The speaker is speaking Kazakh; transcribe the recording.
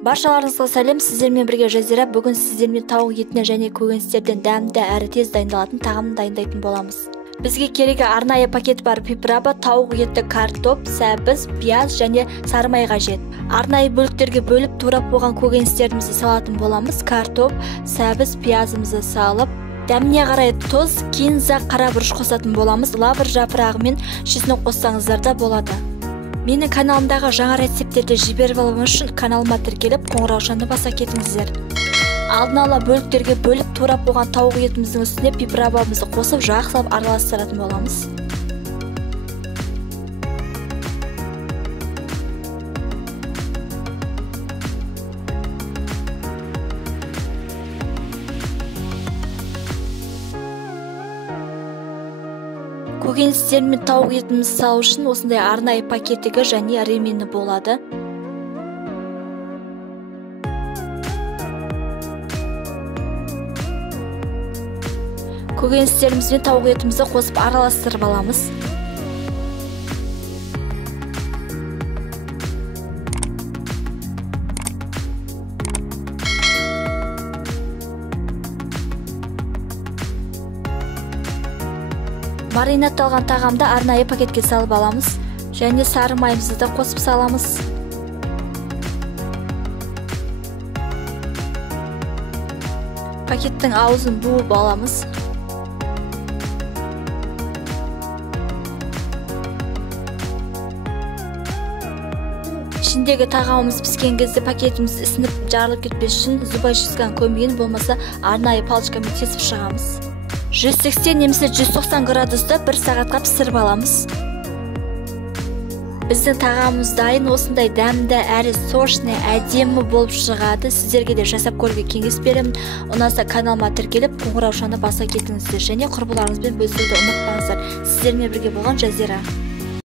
Баршаларыңызға сәлем, сіздермен бірге Жазира. Бүгін сіздермен тауық етінен және көкөністерден дәмді әрі тез дайындалатын тағамын дайындайтын боламыз. Бізге керегі арнайы пакет бар пипраба, тауық еті, картоп, сәбіз, пияз және сары май қажет. Арнайы бөліктерге бөліп турап болған көкөністерімізді салатын боламыз. Картоп, сәбіз, пиязымызды салып, дәміне қарай тұз, кинза, қара бұрыш қосатын боламыз. Лавр жапырағы мен чеснок қоссаңыздар да болады. Менің каналымдағы жаңа рецептерді жіберіп алу үшін каналыма тіркеліп, қоңыраушаны баса кетіңіздер. Алдын ала бөліктерге бөліп турап болған тауық етіміздің үстіне пипрабамызды қосып жақсылап араластыратын боламыз. Көкөністер мен тауық етімізді салу үшін осындай арнайы пакеттігі және ремені болады. Көкөністеріміз бен тауық етімізді қосып араластырып аламыз. Маринатталған тағамды арнайы пакетке салып аламыз және сары майымызды да қосып саламыз. Пакеттің аузын буып аламыз. Ішіндегі тағамымыз піскен кезде пакетіміз ісініп жарылып кетпес үшін зубочистканың көмегімен болмаса арнайы палочкамен тесіп шығамыз. 180 немесе 190 градуста 1 сағатқа пісіріп аламыз. Біздің тағамымыз дайын. Осындай дәмді әрі сочный, әдемі болып шығады. Сіздерге де жасап көруге кеңес беремін. Ұнаса каналыма тіркеліп, қоңыраушаны баса кетіңіздер және құрбыларыңызбен бөлісуді ұмытпаңыздар. Сіздермен бірге болған Жазира.